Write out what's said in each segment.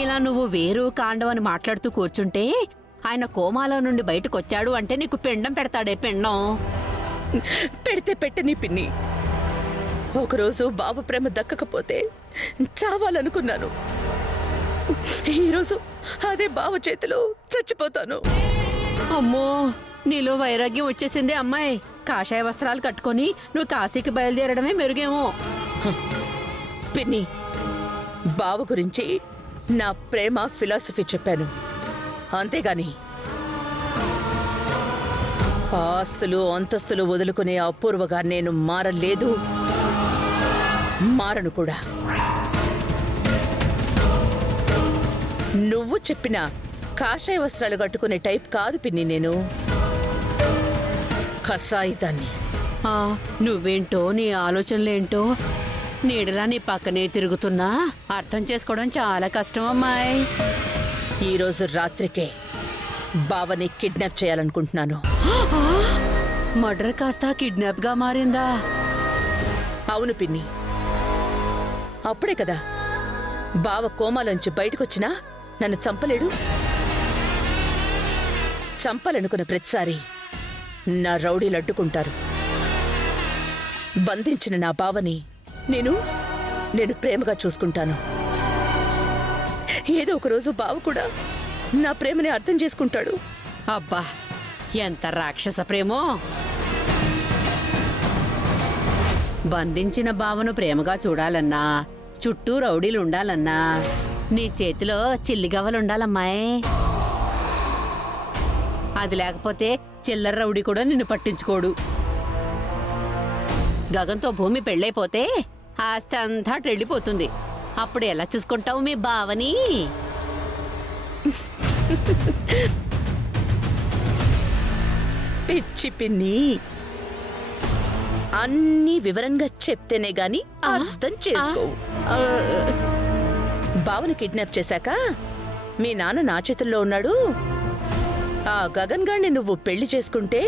ఇలా నువ్వు వేరు కాండం అని మాట్లాడుతూ కూర్చుంటే ఆయన కోమాలో నుండి బయటకొచ్చాడు అంటే నీకు పిండం పెడతాడే పిండం. పెడితే పెట్టని పిన్ని. ఒకరోజు బాబు ప్రేమ దక్కకపోతే చావాలనుకున్నాను. ఈరోజు అదే బావ చేతిలో చచ్చిపోతాను. అమ్మో, నీలో వైరాగ్యం వచ్చేసిందే అమ్మాయి. కాషాయ వస్త్రాలు కట్టుకొని నువ్వు కాశీకి బయలుదేరడమే మెరుగేమో. పిన్ని, బావ గురించి నా ప్రేమ ఫిలాసఫీ చెప్పాను, అంతేగాని ఆస్తులు అంతస్తులు వదులుకునే అపూర్వగా నేను మారలేదు, మారను కూడా. నువ్వు చెప్పిన కాషాయ వస్త్రాలు కట్టుకునే టైప్ కాదు పిన్ని, నేను కసాయిదాన్ని. నువ్వేంటో నీ ఆలోచనలేంటో నీడలా నీ పక్కనే తిరుగుతున్నా అర్థం చేసుకోవడం చాలా కష్టం అమ్మాయి. ఈరోజు రాత్రికే బావని కిడ్నాప్ చేయాలనుకుంటున్నాను. మర్డర్ కాస్త కిడ్నాప్ గా మారిందా? అవును పిన్ని, అప్పుడే కదా బావ కోమాలోంచి బయటకొచ్చినా నన్ను చంపలేడు. చంపాలనుకున్న ప్రతిసారి నా రౌడీలు అడ్డుకుంటారు. బంధించిన నా బావని నేను ప్రేమగా చూసుకుంటాను. ఏదో ఒకరోజు బావ కూడా నా ప్రేమని అర్థం చేసుకుంటాడు. అబ్బా, ఎంత రాక్షస ప్రేమో! బంధించిన బావను ప్రేమగా చూడాలన్నా, చుట్టూ రౌడీలు ఉండాలన్నా నీ చేతిలో చిల్లిగవ్వలుండాలమ్మాయి. అది లేకపోతే చిల్లర రౌడీ కూడా నిన్ను పట్టించుకోడు. గగన్తో భూమి పెళ్ళైపోతే ఆస్తి అంతా వెళ్ళిపోతుంది. అప్పుడు ఎలా చూసుకుంటావు మీ బావని? పిచ్చి పిన్ని, అన్నీ వివరంగా చెప్తేనే గాని అర్థం చేసుకోవు. బావని కిడ్నాప్ చేశాక మీ నాన్న నా చేతుల్లో ఉన్నాడు. ఆ గగన్ గాడిని నువ్వు పెళ్లి చేసుకుంటే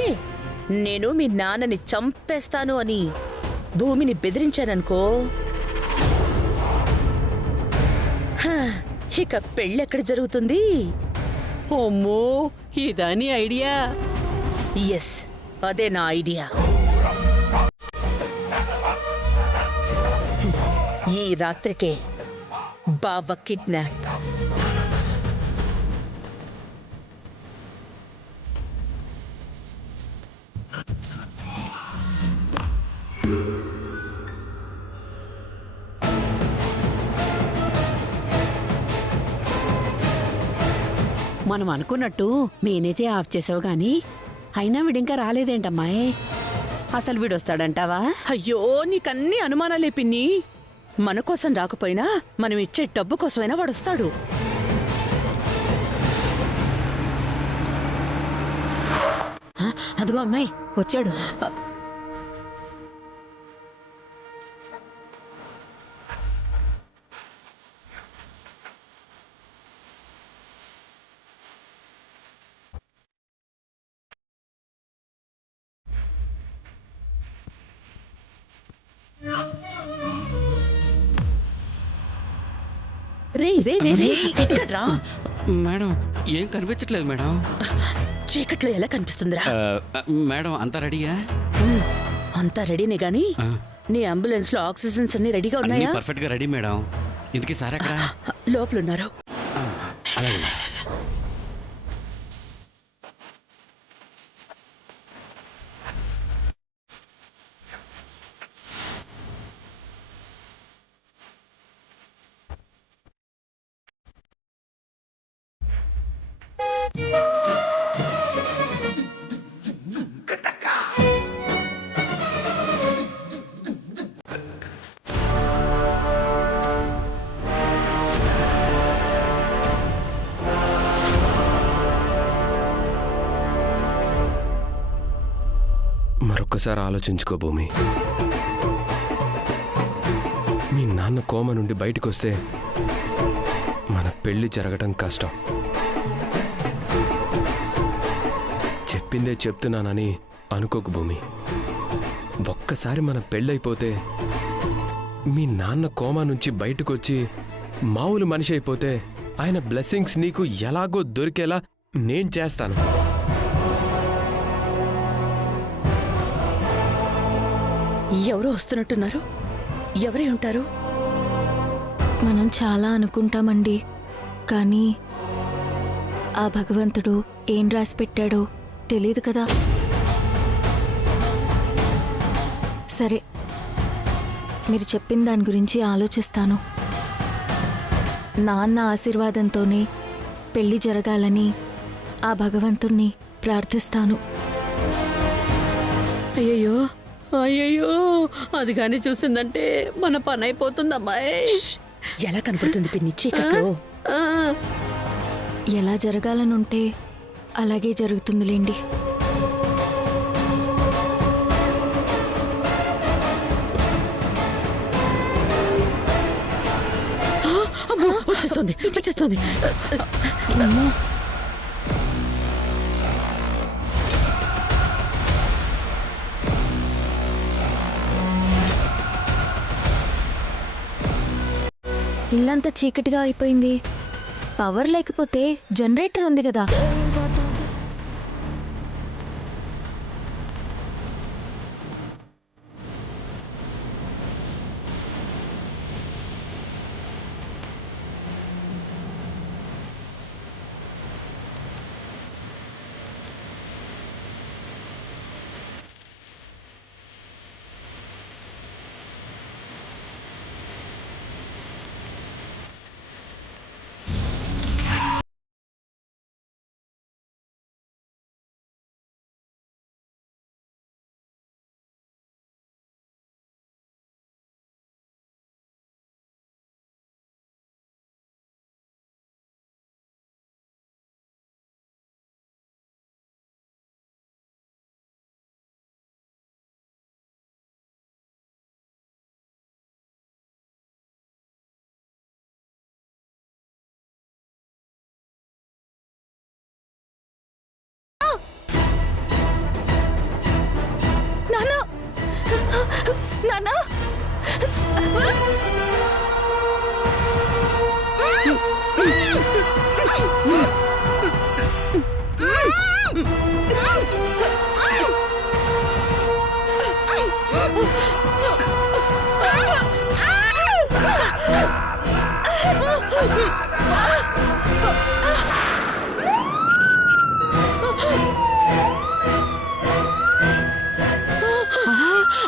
నేను మీ నాన్నని చంపేస్తాను అని భూమిని బెదిరించాననుకో, ఇక పెళ్ళెక్కడ జరుగుతుంది? అమ్మో, ఇదా నీ ఐడియా? ఎస్, అదే నా ఐడియా. ఈ రాత్రికే బావ కిడ్నాప్. మనం అనుకున్నట్టు మేనైతే ఆఫ్ చేసావు గాని అయినా వీడింకా రాలేదేంటమ్మాయి? అసలు వీడొస్తాడంటావా? అయ్యో, నీకన్నీ అనుమానాలే పిన్ని. మన కోసం రాకపోయినా మనం ఇచ్చే డబ్బు కోసమైనా వాడొస్తాడు. అదిగో అమ్మాయి వచ్చాడు. రే రే రే రే, ఇక్కడ్రా. మేడం, ఏం కనిపించట్లేదు మేడం. చీకట్లో ఎలా కనిపిస్తుందిరా? మేడం, అంతా రెడీయా? అంతా రెడీనే గాని నీ అంబులెన్స్ లో ఆక్సిజన్స్ అన్ని రెడీగా ఉన్నాయా? పర్ఫెక్ట్ గా రెడీ మేడం. ఇంతకీ సార్ ఎక్కడ? లోపలున్నారు. అలాగే. మరొక్కసారి ఆలోచించుకో భూమి. మీ నాన్న కోమ నుండి బయటకొస్తే మన పెళ్లి జరగటం కష్టం. చెప్పిందే చెప్తున్నానని అనుకోకు భూమి. ఒక్కసారి మన పెళ్ళైపోతే, మీ నాన్న కోమా నుంచి బయటకొచ్చి మామూలు మనిషి అయిపోతే ఆయన బ్లెస్సింగ్స్ నీకు ఎలాగో దొరికేలా నేను చేస్తాను. ఎవరో వస్తున్నట్టున్నారు. ఎవరై ఉంటారు? మనం చాలా అనుకుంటామండి, కానీ ఆ భగవంతుడు ఏం రాసి పెట్టాడో తెలీదు కదా. సరే, మీరు చెప్పిన దాని గురించి ఆలోచిస్తాను. నాన్న ఆశీర్వాదంతోనే పెళ్లి జరగాలని ఆ భగవంతుణ్ణి ప్రార్థిస్తాను. అయ్యయ్యో అయ్యయ్యో, అది కానీ చూసిందంటే మన పని అయిపోతుందమ్మాయి. ఎలా కనపడుతుంది పిన్ని చీకట్లో? ఆ, ఎలా జరగాలనుంటే అలాగే జరుగుతుందిలేండి. అమ్మో, వచ్చేస్తుంది వచ్చేస్తుంది. ఇల్లంతా చీకటిగా అయిపోయింది. పవర్ లేకపోతే జనరేటర్ ఉంది కదా. నానా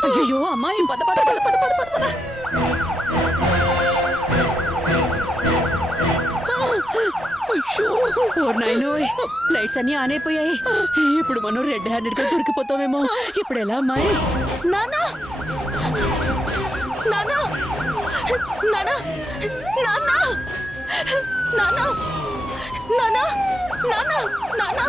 అయ్యో అమ్మాయి, పద పద పద పద పద పద పద. అయ్యో, ఓ నాయనోయ్, లైట్స్ అన్ని ఆన్ అయిపోయాయి. ఇప్పుడు మనం రెడ్ హ్యాండెడ్ గా దొరికిపోతామేమో. ఇప్పుడు ఎలా అమ్మాయి? నానా నానా నానా నానా నానా నానా నానా నానా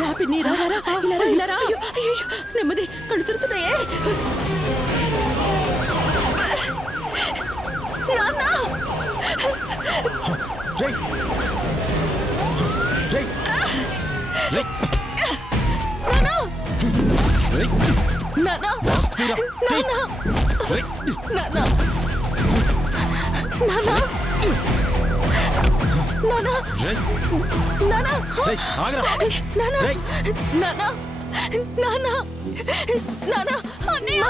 రా పిన్ని, రా రా, ఇలా రా, ఇలా రా. అయ్యో అయ్యో, నెమ్మది, కళ్ళు తిరుగుతున్నాయే. నానా రేయ్! రేయ్! రేయ్! నానా రేయ్! నానా మాస్క్ తీరా! రేయ్! నానా రేయ్! నానా నానా నానా రేయ్! నానా రేయ్! ఆగరా! నానా రేయ్! నానా నానా నానా అన్నయ్య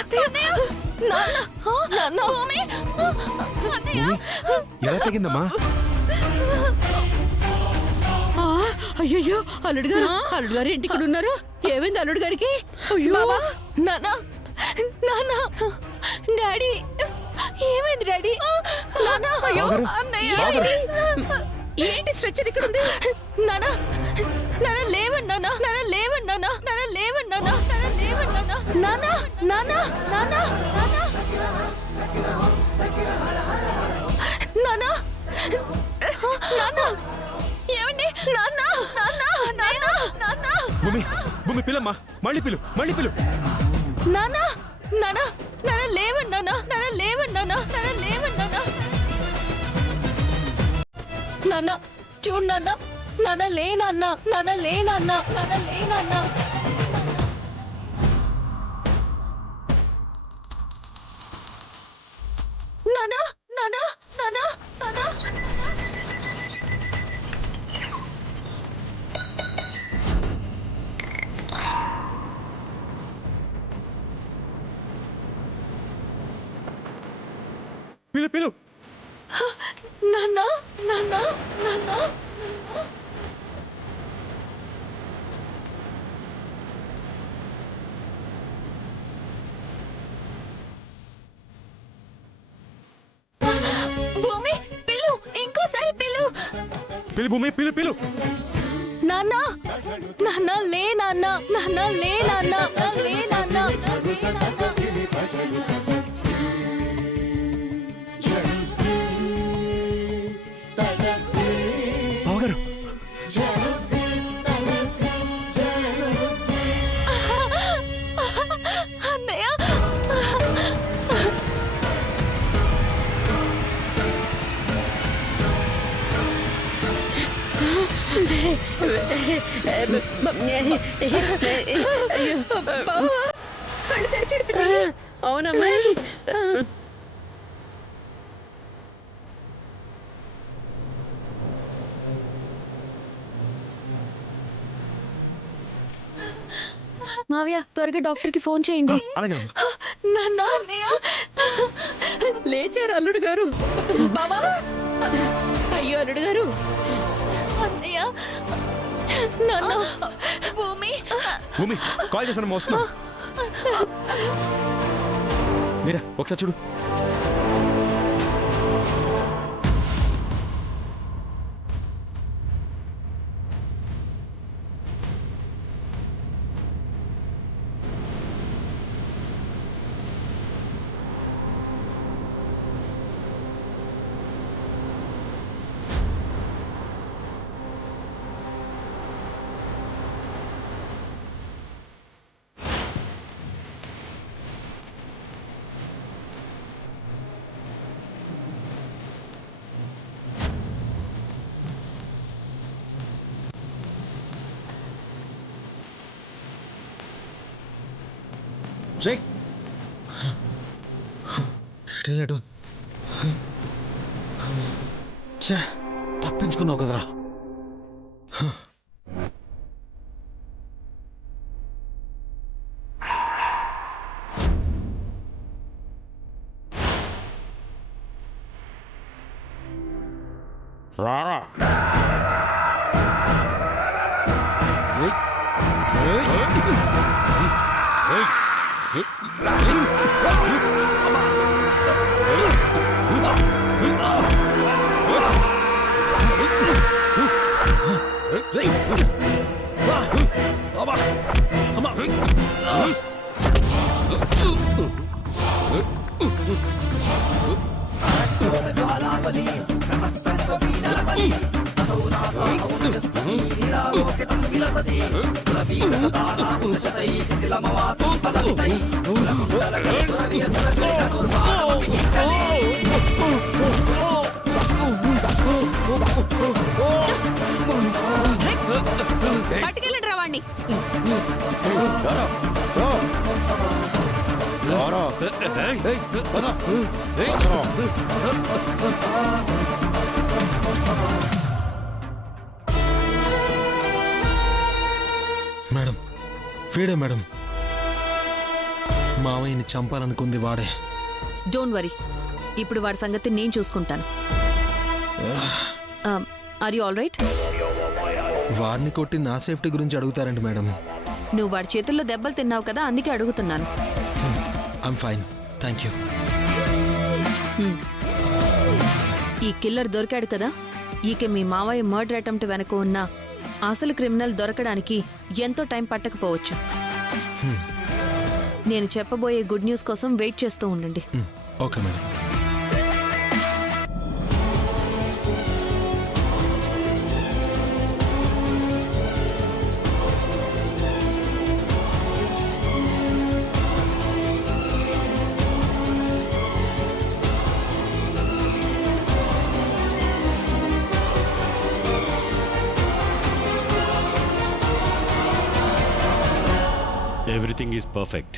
అన్నయ్య నానా నానా అన్నయ్య ఎలా తగిందమ్మా? ఆ, అయ్యయ్యో, అల్లుడు గారు, అల్లుడు గారు ఇంటికి ఉన్నారు. ఏమైంది అల్లుడు గారికి? అయ్యో బాబా నానా నానా డాడీ ఏమైంది డాడీ? నానా అయ్యో అన్నయ్య ఏంటి స్ట్రెచ్చర్ ఇక్కడ ఉంది? నానా నానా లేవండి నానా నానా లేవండి నానా నానా లేవండి నానా నానా లేవండి నానా నానా నానా నానా నానా నానా ఏమండి నానా నానా నానా నానా భూమి భూమి పిల్లమ్మా, మళ్ళీ పిలు. నానా నానా నానా లేవండి నానా నానా లేవండి నానా నానా లేవండి నానా నాన్న చూడు నాన్న, నాన్న లే నాన్న, నాన్న లే నాన్న, నాన్న లే నాన్న. నాన్న నాన్న నాన్న నాన్న. పిలు పిలు. నాన్న నాన్న నాన్న. భూమి పిలు, ఇంకోసారి పిలు. పిలు భూమి, పిలు పిలు. నాన్న నాన్న లే నాన్న, నాన్న లే నాన్న, లే నాన్న, లే నాన్న. బావగారు, అన్నయ్య. అవునమ్మా. మావయ్య త్వరగా డాక్టర్కి ఫోన్ చేయండి. అలాగే. నాన్న అన్నయ్య. లేచారు అల్లుడు గారు. బాబా, అయ్యో అల్లుడు గారు. అన్నయ్య, నాన్న. భూమి భూమి కాల్ చేశాను, మోస్తున్నా. మీరా ఒకసారి చూడు. రే ఎటు తప్పించుకున్నావు కదరా. రారా. పట్టుకెళ్ళండి రా వాణ్ణి. మేడం, వీడే మేడం. మావయ్యని చంపాలనుకుంది వాడే. డోంట్ వరీ, ఇప్పుడు వాడి సంగతి నేను చూసుకుంటాను. Are you all right? వాడిని కొట్టి నా సేఫ్టీ గురించి అడుగుతారండి మేడం. నువ్వు వాడి చేతుల్లో దెబ్బలు తిన్నావు కదా, అందుకే అడుగుతున్నాను. I'm fine, thank you. ఈ కిల్లర్ దొరికాడు కదా, ఈకే మీ మావయ్య మర్డర్ అటెంప్ట్ వెనక ఉన్న అసలు క్రిమినల్ దొరకడానికి ఎంతో టైం పట్టకపోవచ్చు. నేను చెప్పబోయే గుడ్ న్యూస్ కోసం వెయిట్ చేస్తూ ఉండండి. Okay madam. Everything is perfect.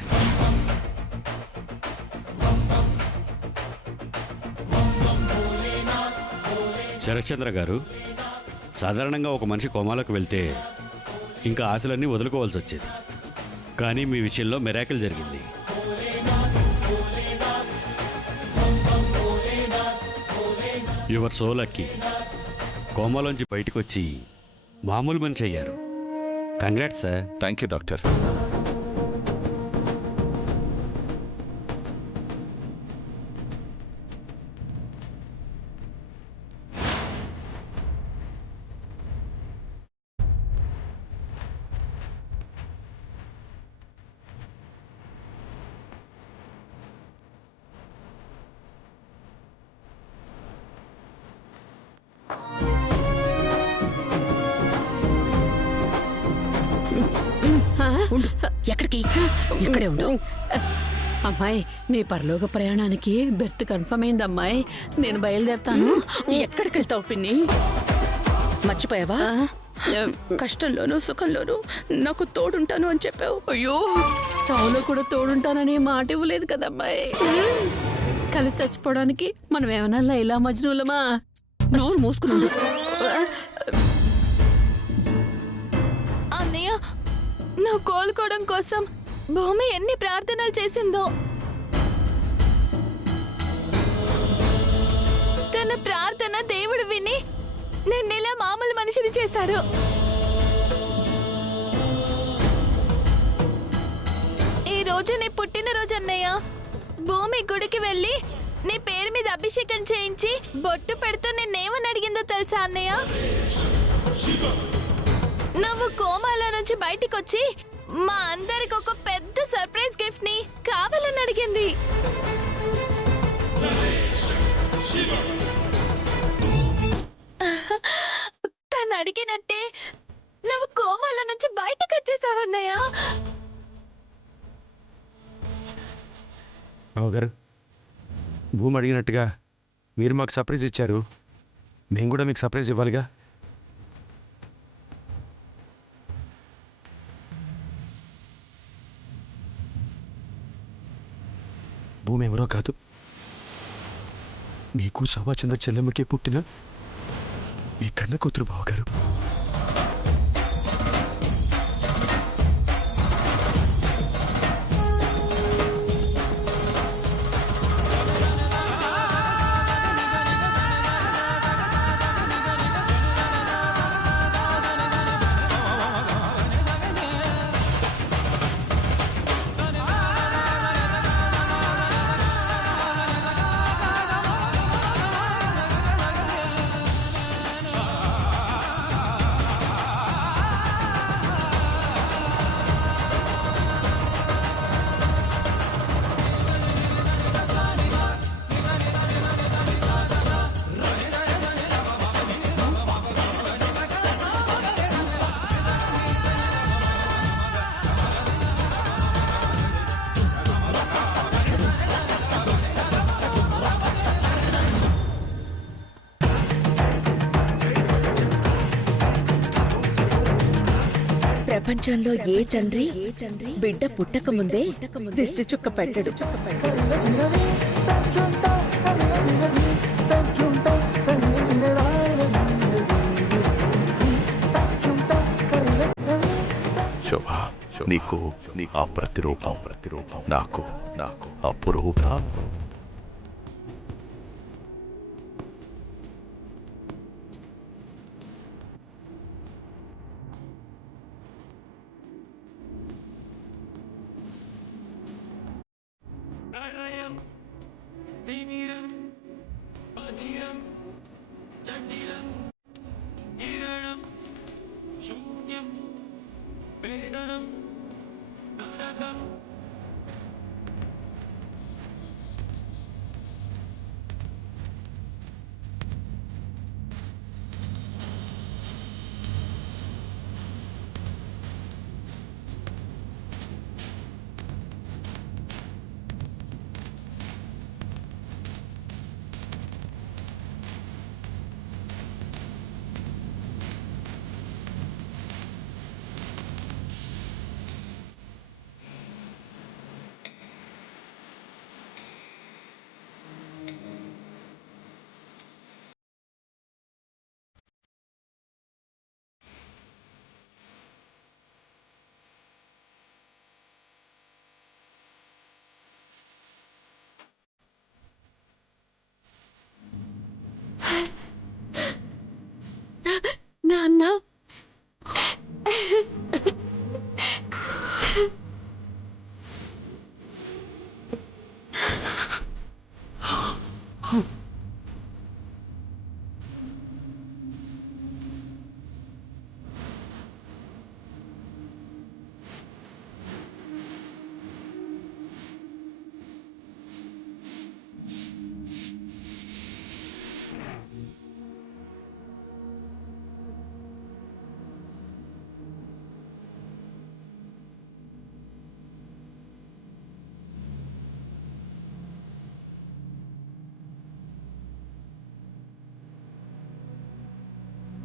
Sarashchandra గారు, సాధారణంగా ఒక మనిషి కోమాలోకి వెళ్తే ఇంకా ఆశలన్నీ వదులుకోవాల్సి వచ్చేది. కానీ మీ విషయంలో మిరాకిల్ జరిగింది. Your so lucky. కోమాలోంచి బయటకు వచ్చి మామూలు మనిషి అయ్యారు. Congrats sir. Thank you doctor. ఉండు. ఎక్కడికి? ఇక్కడే ఉండు. అమ్మాయి, నీ పరలోక ప్రయాణానికి బెర్త్ కన్ఫర్మ్ అయింది అమ్మాయి. నేను బయలుదేరుతాను. ఎక్కడికి వెళ్తావు పిన్ని? మర్చిపోయావా? కష్టంలోనూ సుఖంలోనూ నాకు తోడుంటాను అని చెప్పావు. అయ్యో, చావులో కూడా తోడుంటానని మాట ఇవ్వలేదు కదమ్మాయి. కలిసి చచ్చిపోవడానికి మనం ఏమన్నా లైలా మజ్నూలమా? నోరు మూసుకుని అన్నయ్య, నువ్వు కోలుకోవడం కోసం భూమి ఎన్ని ప్రార్థనలు చేసిందో. తన ప్రార్థన దేవుడు విని నిన్నిలా మామూలు మనిషిని చేశాడు. ఈ రోజు నీ పుట్టినరోజు అన్నయ్య. భూమి గుడికి వెళ్ళి నీ పేరు మీద అభిషేకం చేయించి బొట్టు పెడుతూ నిన్నేమని అడిగిందో తెలుసా అన్నయ్య? నువ్వు కోమాలో నుంచి బయటికి వచ్చి మా అందరికి ఒక పెద్ద సర్ప్రైజ్ గిఫ్ట్ ని కావాలని అడిగింది. తను అడిగినట్టే నువ్వు కోమాలో నుంచి బయటకు వచ్చేసావన్నయ్య. బావగారు, భూమి అడిగినట్టుగా మీరు మాకు సర్ప్రైజ్ ఇచ్చారు. మేము కూడా మీకు సర్ప్రైజ్ ఇవ్వాలిగా. భూమి ఎవరో కాదు, మీకు శోభాచంద్ర చెల్లెమ్మకే పుట్టిన మీ కన్న కూతురు బావగారు. ప్రపంచంలో ఏ తండ్రి బిడ్డ పుట్టక ముందే దిష్టి చుక్క పెట్టడు. శోభ, నీకు ఆ ప్రతిరూపం నాకు అపురూపం. శూన్యం వేదనం నరకం